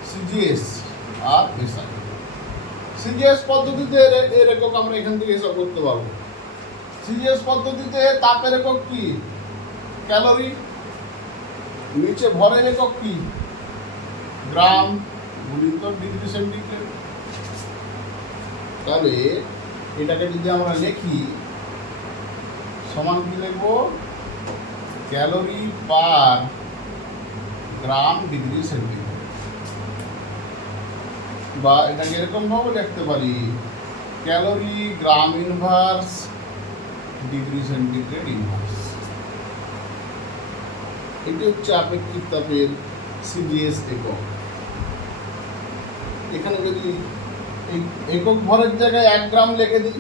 সিজিএস আর এসআই। সিজিএস পদ্ধতিতে এর একক আমরা এখান থেকে হিসাব করতে পারবো। সিজিএস পদ্ধতিতে তাপের একক কি? ক্যালোরি। নিচে ভরের একক কি? গ্রাম গুণিত ডিগ্রি সেন্টিগ্রেড। তাহলে এটাকে যদি আমরা লিখি, সমান কি লিখবো? ক্যালোরি পার গ্রাম ডিগ্রি সেন্টিগ্রেড। বা এটাকে এরকম ভাবে লিখতে পারি, ক্যালোরি গ্রাম ইনভার্স ডিগ্রি সেন্টিগ্রেড ইনভার্স। এটি হচ্ছে আপেক্ষিক তাপের সিজিএস একক। এখানে যদি এই একক ভরের জায়গায় 1 গ্রাম লিখে দিই,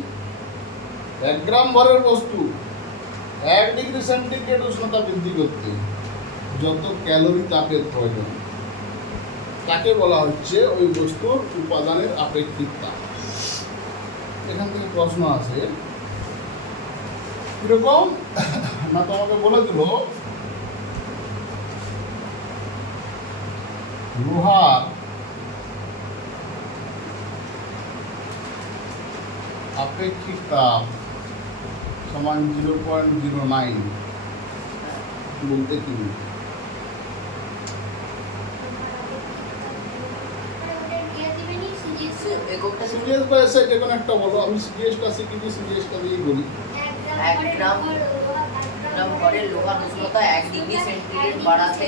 1 গ্রাম ভরের বস্তু 1 ডিগ্রি সেন্টিগ্রেড উষ্ণতা বৃদ্ধি করতে যত ক্যালোরি তাপের প্রয়োজন, তাকে বলা হচ্ছে ওই বস্তুর উপাদানের আপেক্ষিক তাপ। এখান থেকে প্রশ্ন আছে কিরকম না, তোমাকে বলে দিল লোহার আপেক্ষিক তাপ সমান 0.09 বলতে কি? এককটা সিজিএস বা এসআই যে কোনো একটা বলো। আমি সিজিএসটা শিখেছি, সিজিএসটা দিয়েই বলি। 1 গ্রাম ভরের লোহার উষ্ণতা 1 ডিগ্রি সেন্টিগ্রেড বাড়াতে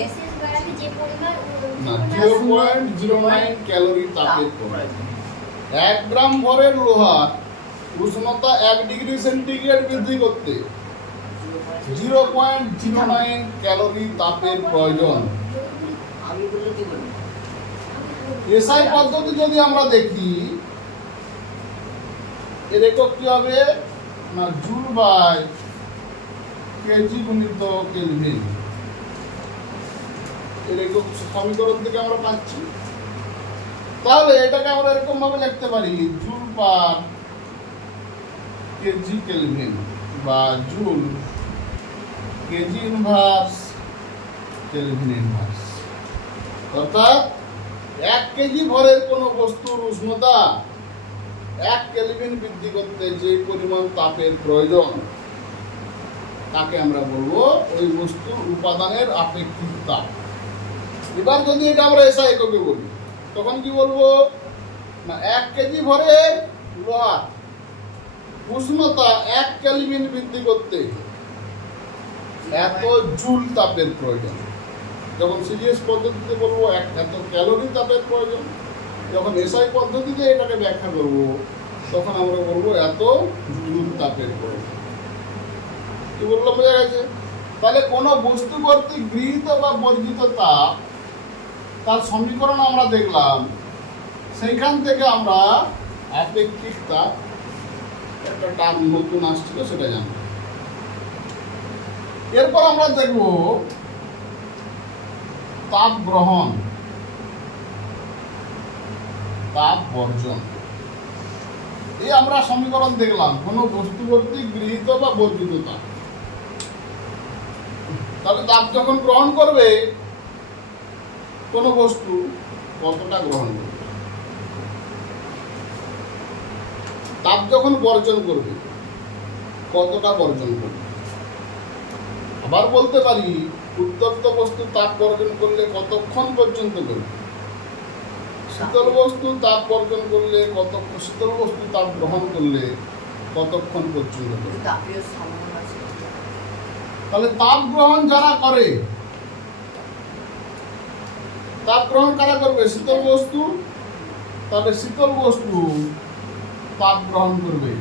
না 0.09 ক্যালোরি তাপের প্রয়োজন। 1 গ্রাম ভরের লোহার উষ্ণতা 1 ডিগ্রি সেন্টিগ্রেড বৃদ্ধি করতে 0.09 ক্যালোরি তাপের প্রয়োজন। আমি বললে কি বলবো? এসআই পদ্ধতি যদি আমরা দেখি, এর একক কি হবে না জুল বাই কেজি গুণিত কেলভিন। এর একক সমীকরণ থেকে আমরা পাচ্ছি। তাহলে এটাকে আমরা এরকম ভাবে লিখতে পারি জুল পার কেজি কেলভিন বা joule KG inverse kelvin inverse. অর্থাৎ 1 কেজি ভরের কোনো বস্তুর উষ্ণতা 1 কেলভিন বৃদ্ধি করতে যে পরিমাণ তাপের প্রয়োজন তাকে আমরা বলবো ওই বস্তুর উপাদানের আপেক্ষিক তাপ। এবার যদি এটা আমরা এসআই এককে বলি তখন কি বলবো না 1 কেজি ভরের লোহার উষ্ণতা 1 কেলভিন বৃদ্ধি করতে এত জুল তাপের প্রয়োজন। যখন সিরিয়াস পদ্ধতিতে বলবো এত ক্যালোরি তাপের প্রয়োজন। যখন এসআই পদ্ধতিতে এটাকে ব্যাখ্যা করব তখন আমরা বলবো এত জুল তাপের প্রয়োজন। কি বললাম বোঝা গেছে? তাহলে কোনো বস্তু কর্তৃক গৃহীত বা বর্জিত তাপ তার সমীকরণ আমরা দেখলাম, সেইখান থেকে আমরা আপেক্ষিক তাপ একটা টার্ম নতুন আসছিল সেটা জানবো। এরপর আমরা দেখব তাপ গ্রহণ, তাপ বর্জন। এই আমরা সমীকরণ দেখলাম কোনো বস্তু কর্তৃক গৃহীত বা বর্জিত তাপ। তাহলে তাপ যখন গ্রহণ করবে কোনো বস্তু কতটা গ্রহণ করবে, তাপ যখন বর্জন করবে কতটা বর্জন করবে। আবার বলতে পারি উত্তপ্ত বস্তু তাপ বর্জন করলে কতক্ষণ পর্যন্ত করবে, শীতল বস্তু তাপ বর্জন করলে কতক্ষণ, শীতল বস্তু তাপ গ্রহণ করলে কতক্ষণ পর্যন্ত করবে। তাপীয় সম্মান আছে। তাহলে তাপ গ্রহণ যারা করে, তাপ গ্রহণ কারা করবে? শীতল বস্তু। তাহলে শীতল বস্তু তাপ গ্রহণ করবে।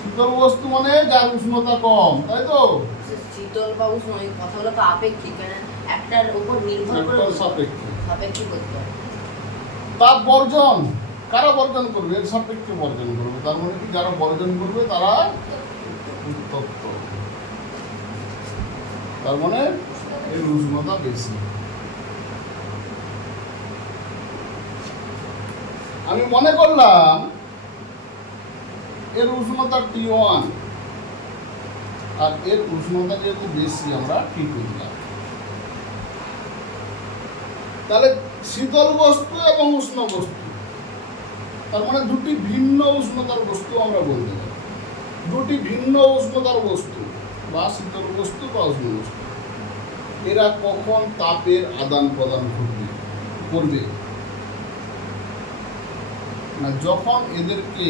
শীতল বস্তু মানে যার উষ্ণতা কম, তাই তো? শীতল বা উষ্ণ এই কথাগুলো তো আপেক্ষিক, মানে একটার উপর নির্ভর করে একটার সাপেক্ষে। সাপেক্ষিক করতে হয়। তাপ বর্জন কারা বর্জন করবে? এর সাপেক্ষে বর্জন করবে। তার মানে কি যারা বর্জন করবে তারা উত্তপ্ত, তার মানে এর উষ্ণতা বেশি। আমি মনে করলাম এর উষ্ণতা T1 আর এর উষ্ণতা যেহেতু বেশি আমরা T2 দিলাম। তাহলে শীতল বস্তু এবং উষ্ণ বস্তু, তার মানে দুটি ভিন্ন উষ্ণতার বস্তু আমরা বলতে পারি। দুটি ভিন্ন উষ্ণতার বস্তু বা শীতল বস্তু বা উষ্ণ বস্তু, এরা কখন তাপের আদান প্রদান করবে না যখন এদেরকে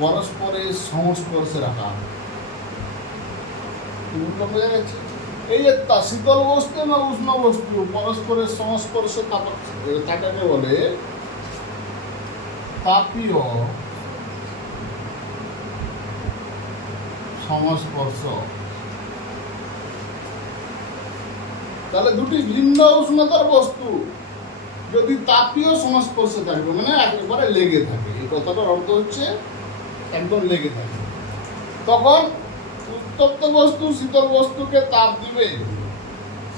পরস্পরের সংস্পর্শে রাখা হবে। বোঝা গেছে? এই যে শীতল বস্তু এবং উষ্ণ বস্তু পরস্পরের সংস্পর্শে থাকাকে বলে তাপীয় সংস্পর্শ। তাহলে দুটি ভিন্ন উষ্ণতার বস্তু যদি তাপীয় সংস্পর্শে থাকবে মানে একেবারে লেগে থাকে, এই কথাটার অর্থ হচ্ছে একদম লেগে থাকে, তখন উত্তপ্ত বস্তু শীতল বস্তুকে তাপ দিবে,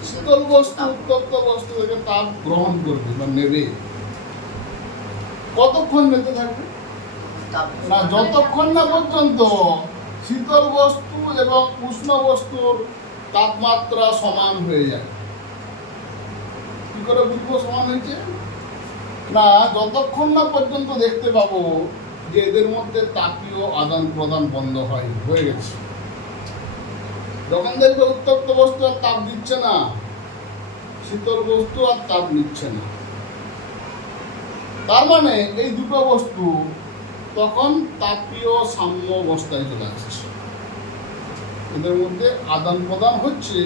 শীতল বস্তু উত্তপ্ত বস্তু থেকে তাপ গ্রহণ করবে বা নেবে। কতক্ষণ নিতে থাকবে না যতক্ষণ না পর্যন্ত শীতল বস্তু এবং উষ্ণ বস্তুর তাপমাত্রা সমান হয়ে যায়। কি করে বুঝবো সমান হয়েছে? না যতক্ষণ না পর্যন্ত দেখতে পাবো যে এদের মধ্যে তাপীয় আদান প্রদান বন্ধ হয়ে গেছে। যখন দেখবে উত্তপ্ত বস্তু আর তাপ দিচ্ছে না, শীতল বস্তু আর তাপ নিচ্ছে না, তার মানে এই দুটো বস্তু তখন তাপীয় সাম্য অবস্থায় চলে আসছে। এদের মধ্যে আদান প্রদান হচ্ছে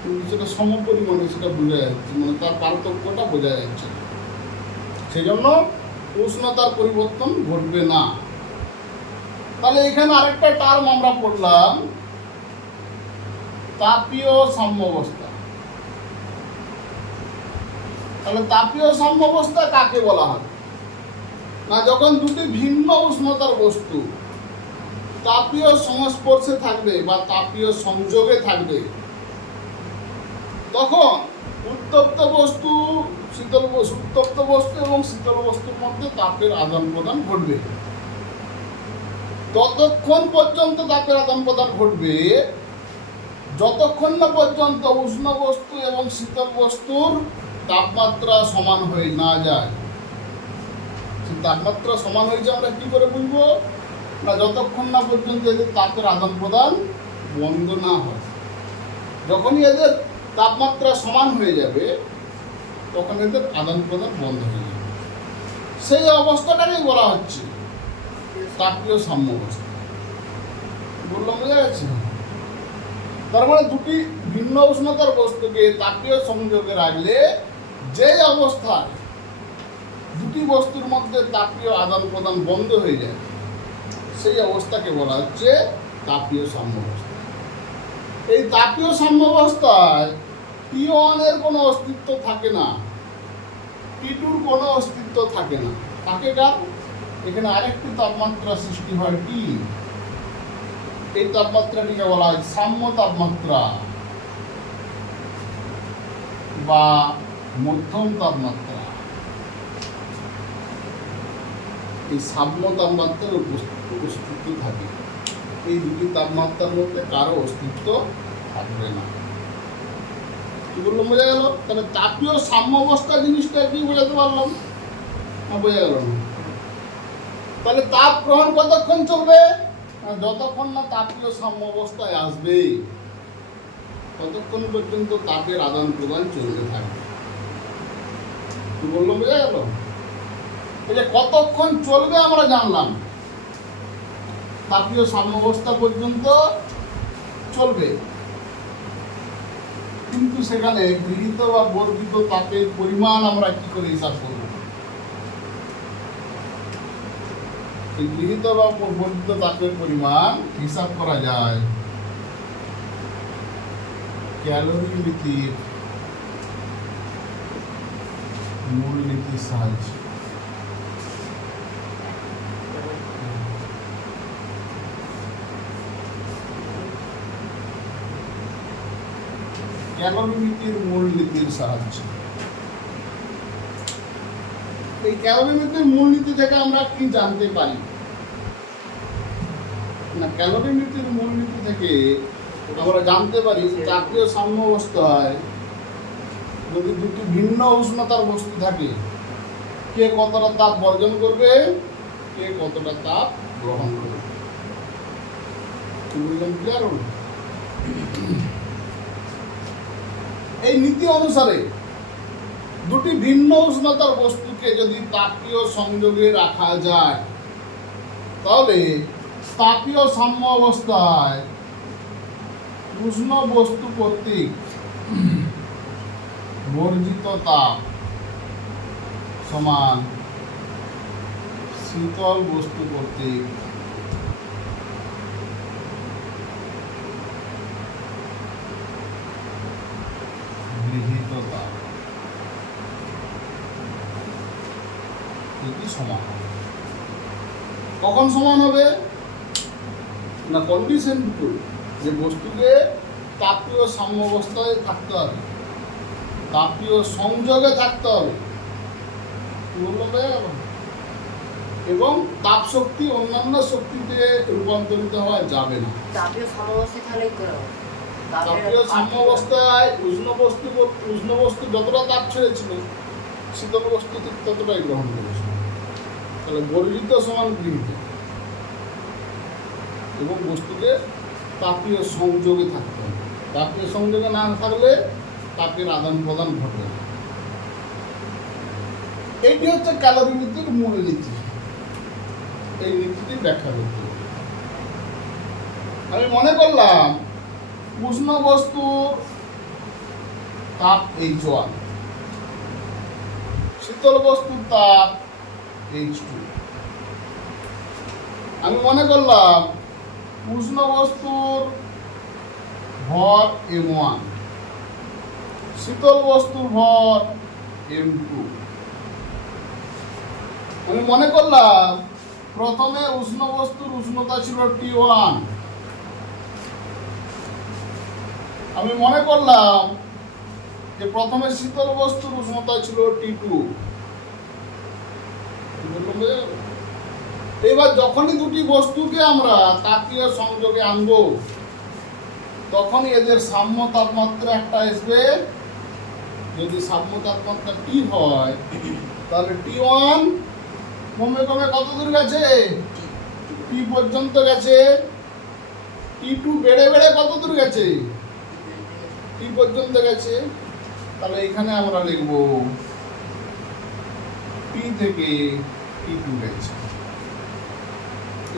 কিন্তু সেটা সমপরিমাণে সেটা বোঝা যাচ্ছে, মানে তার পার্থক্যটা বোঝা যাচ্ছে না। সেই জন্য উষ্ণতার পরিবর্তন ঘটবে না। তাহলে এখানে আরেকটা টার্ম আমরা পড়লাম, তাপীয় সাম্যাবস্থা। তাহলে তাপীয় সাম্যাবস্থা কাকে বলা হয়? না, যখন দুটি ভিন্ন উষ্ণতার বস্তু তাপীয় সংস্পর্শে থাকবে বা তাপীয় সংযোগে থাকবে, তখন উত্তপ্ত বস্তু উত্তপ্ত বস্তু এবং শীতল বস্তুর মধ্যে তাপের আদান প্রদান ঘটবে। ততক্ষণ পর্যন্ত তাপের আদান প্রদান ঘটবে যতক্ষণ না পর্যন্ত উষ্ণ বস্তু এবং শীতল বস্তুর তাপমাত্রা সমান হয়ে না যায়। তাপমাত্রা সমান হয়েছে আমরা কি করে বুঝবো? না, যতক্ষণ না পর্যন্ত এদের তাপের আদান প্রদান বন্ধ না হয়। যখনই এদের তাপমাত্রা সমান হয়ে যাবে তখন এদের আদান প্রদান বন্ধ হয়ে যাবে। সেই অবস্থাটাকেই বলা হচ্ছে তাপীয় সাম্যাবস্থা। বললাম, বোঝা গেছে? তার মানে দুটি ভিন্ন উষ্ণতার বস্তুকে তাপীয় সংযোগে রাখলে যে অবস্থায় দুটি বস্তুর মধ্যে তাপীয় আদান প্রদান বন্ধ হয়ে যায় সেই অবস্থাকে বলা হচ্ছে তাপীয় সাম্যাবস্থা। এই তাপীয় সাম্যাবস্থায় T1 এর কোনো অস্তিত্ব থাকে না, T2 র কোনো অস্তিত্ব থাকে না। থাকে কার? এখানে আরেকটি তাপমাত্রা সৃষ্টি হয় T। এই তাপমাত্রাটিকে বলা হয় সাম্য তাপমাত্রা বা মধ্যম তাপমাত্রা। এই সাম্য তাপমাত্রার উপস্থিত থাকে। এই দুটি তাপমাত্রার মধ্যে কারো অস্তিত্ব থাকবে না। কি বললাম, বোঝা গেল? তাহলে তাপীয় সাম্যাবস্থা জিনিসটা কি বোঝাতে পারলাম না? বোঝা গেল না? তাহলে তাপ গ্রহণ কতক্ষণ চলবে? যতক্ষণ না তাপীয় সাম্যাবস্থায় আসবে ততক্ষণ পর্যন্ত তাপের আদান প্রদান চলতে থাকবে। কি বললাম, বোঝা গেল? এই যে কতক্ষণ চলবে আমরা জানলাম, তাপীয় সাম্যাবস্থা পর্যন্ত চলবে, কিন্তু সেখানে গৃহীত বা বর্ধিত তাপের পরিমাণ আমরা কি করে হিসাব করব? এই গৃহীত বা বর্ধিত তাপের পরিমাণ হিসাব করা যায় ক্যালোরি নীতির মূলনীতির সাহায্যে। ক্যালোরিমিতির মূলনীতির সাহায্যে। এই ক্যালোরিমিতির মূলনীতি থেকে আমরা কি জানতে পারি? না, ক্যালোরিমিতির মূলনীতি থেকে আমরা জানতে পারি তাপীয় সাম্যাবস্থায় যদি দুটি ভিন্ন উষ্ণতার বস্তু থাকে, কে কতটা তাপ বর্জন করবে, কে কতটা তাপ গ্রহণ করবে। ক্লিয়ার হল? এই নীতি অনুসারে দুটি ভিন্ন উষ্ণতার বস্তুকে যদি তাপীয় সংযোগে রাখা যায় তাহলে তাপীয় সাম্য অবস্থায় উষ্ণ বস্তু কর্তৃক বর্জিত তাপ সমান শীতল বস্তু কর্তৃক গৃহীত তাপ এটি সমান হবে। কখন সমান হবে? না, কন্ডিশন দুটো, যে বস্তুকে তাপীয় সাম্যাবস্থায় থাকতে হবে, তাপীয় সংযোগে থাকতে হবে, এবং তাপ শক্তি অন্যান্য শক্তিতে রূপান্তরিত হওয়া যাবে না। তাপীয় সাম্যাবস্থায় তাহলে তাপীয় সাম্যাবস্থায় উষ্ণ বস্তু যতটা তাপ ছেড়েছিল শীতল বস্তু ততটাই গ্রহণ করেছিল। তাহলে বর্জিত সমান গৃহীত, এবং বস্তুকে তাপীয় সংযোগে থাকতে হবে। তাপীয় সংযোগে না থাকলে তাপের আদান প্রদান ঘটবে না। এইটি হচ্ছে ক্যালোরিমিতির মূল নীতি। এই নীতিটি ব্যাখ্যা করতে হবে। আমি মনে করলাম উষ্ণ বস্তুর তাপ H1, শীতল বস্তুর তাপ H2। আমি মনে করলাম উষ্ণ বস্তুর ভর M1, শীতল বস্তুর ভর M2। আমি মনে করলাম প্রথমে উষ্ণ বস্তুর উষ্ণতা ছিল T1, আমি মনে করলাম যে প্রথমে শীতল বস্তুর উষ্ণতা ছিল T2। এবার যখনই দুটি বস্তুকে আমরা তাপীয় সংযোগে আনবো তখনই এদের সাম্য তাপমাত্রা একটা আসবে। যদি সাম্য তাপমাত্রা T হয় তাহলে T1 কমে কমে কত দূর গেছে? T পর্যন্ত গেছে। T2 বেড়ে বেড়ে কত দূর গেছে? T পর্যন্ত গেছে। তাহলে এখানে আমরা লিখব T থেকে T2 গেছে।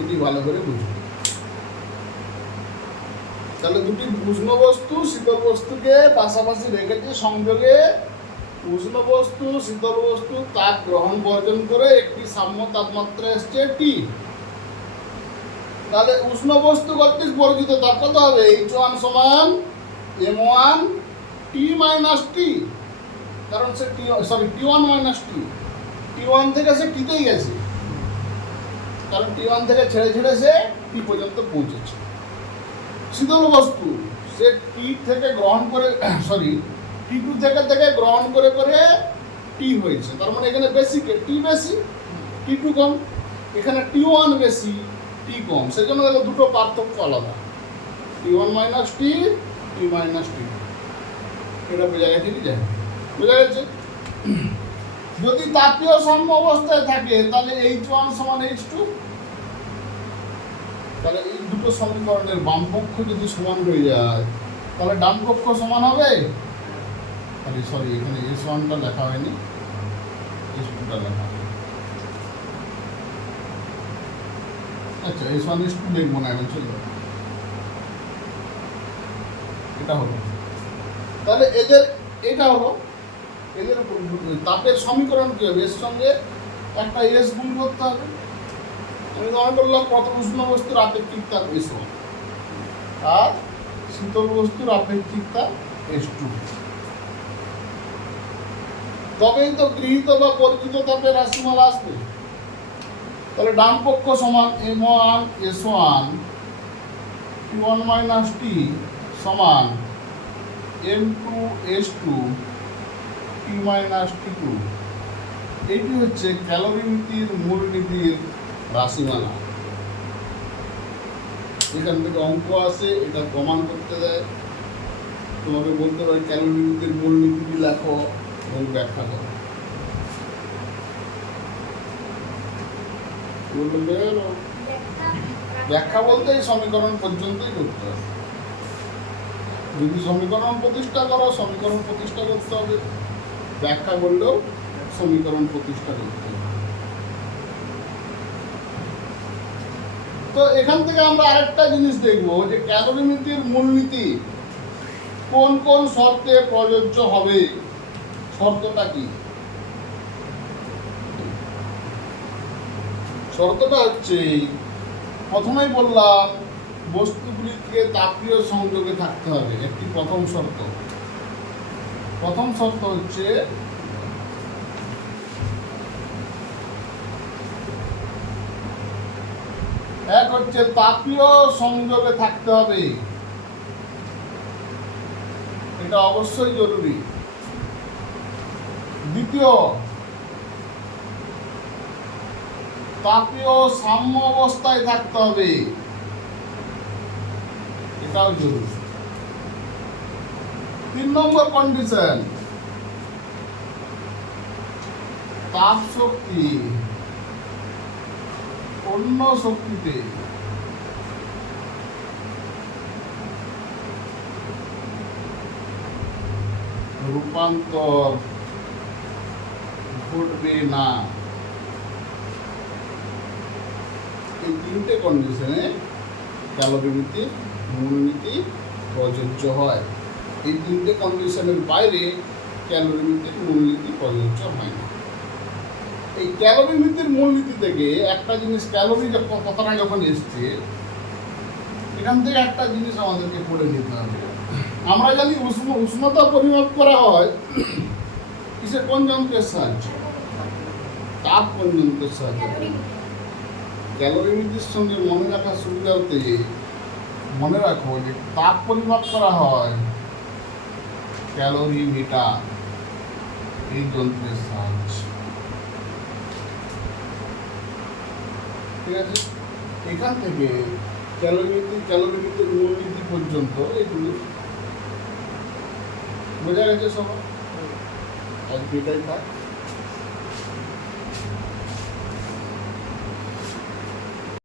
এটি ভালো করে বুঝবো। তাহলে দুটি উষ্ণ বস্তু শীতল বস্তুকে পাশাপাশি রেখেছে সংযোগে। উষ্ণ বস্তু শীতল বস্তু তাপ গ্রহণ বর্জন করে একটি সাম্য তাপমাত্রা এসছে T। তাহলে উষ্ণ বস্তু কর্তৃক বর্জিত তাপ কত হবে? H1 সমান M1 T মাইনাস T, কারণ সে T1 মাইনাস T, T1 থেকে সে Tতেই গেছে, কারণ T1 থেকে ছেড়ে ছেড়ে সে T পর্যন্ত পৌঁছেছে। শীতল বস্তু সে T থেকে গ্রহণ করে T2 থেকে গ্রহণ করে করে T হয়েছে, তার মানে এখানে বেশি T বেশি T2 কম, এখানে T1 বেশি T কম, সেজন্য দেখো দুটো পার্থক্য আলাদা, T1 minus T, T minus T। এটা বোঝা গেছে কি? যায় বোঝা গেছে? যদি তাপীয় সাম্য অবস্থায় থাকে তাহলে H1 সমান H2। তাহলে এই দুটো সমীকরণের বাম পক্ষ যদি সমান হয়ে যায় তাহলে ডান পক্ষ সমান হবে। এখানে S1টা লেখা হয়নি, S2টা লেখা হয়। আচ্ছা, S1 S2 লিখবো না, এখন চলে যাবে। এটা হলো, তাহলে এটা হলো এদের তাপের সমীকরণ কি হবে? এর সঙ্গে একটা S গুণ করতে হবে। আমি মনে করলাম প্রথম উষ্ণ বস্তুর আপেক্ষিক তাপ S1 আর শীতল বস্তুর আপেক্ষিক তাপ S2, তবেই তো গৃহীত বা পরিচিত তাপের রাশিমালা আসবে। তাহলে ডান পক্ষ সমান M1 S1 T1 minus T সমান M2 S2 T minus T2। এটি হচ্ছে ক্যালোরিমিতির মূলনীতির রাশিমালা। এখান থেকে অঙ্ক আসে, এটা প্রমাণ করতে দেয়, তোমাকে বলতে পারে ক্যালোরিমিতির মূলনীতিটি লেখো এবং ব্যাখ্যা করো। ব্যাখ্যা বলতে এই সমীকরণ পর্যন্তই করতে হবে। যদি সমীকরণ প্রতিষ্ঠা করো, সমীকরণ প্রতিষ্ঠা করতে হবে, ব্যাখ্যা করলেও সমীকরণ প্রতিষ্ঠা করতে হবে। তো এখান থেকে আমরা আরেকটা জিনিস দেখবো যে ক্যালোরিমিতির মূলনীতি কোন কোন শর্তে প্রযোজ্য হবে। শর্তটা কি? শর্তটা হচ্ছে, প্রথমেই বললাম বস্তুগুলিকে তাপীয় সংযোগে থাকতে হবে, একটি প্রথম শর্ত। প্রথম শর্ত হচ্ছে এক হচ্ছে তাপীয় সংযোগে থাকতে হবে, এটা অবশ্যই জরুরি। দ্বিতীয়, তাপীয় সাম্য অবস্থায় থাকতে হবে, এটাও জরুরি। 3 নম্বর কন্ডিশন, তাপ শক্তি অন্য শক্তিতে রূপান্তর ঘটবে না। এই 3টে কন্ডিশনে ক্যালোরিমিতির মূলনীতি প্রযোজ্য হয়। এই তিনটে কন্ডিশনের বাইরে ক্যালোরিমিতির মূলনীতি প্রযোজ্য হয় না। এই ক্যালোরিমিতির মূলনীতি থেকে একটা জিনিস, ক্যালোরি কথাটা যখন এসছে, এখান থেকে একটা জিনিস আমাদেরকে পড়ে নিতে হবে। আমরা জানি উষ্ণতা পরিমাপ করা হয় কিসের, কোন যন্ত্রের সাহায্যে? তাপ কোন যন্ত্রের সাহায্যে? ক্যালোরিমিতির সঙ্গে মনে রাখার সুবিধাতে মনে রাখো যে তাপ পরিমাপ করা হয় ক্যালোরিমিটার, এই যন্ত্রের সাহায্যে। ঠিক আছে, এখান থেকে ক্যালোরিমিতির মূলনীতি পর্যন্ত এগুলো বোঝা গেছে সবার। আজকে এটাই থাক।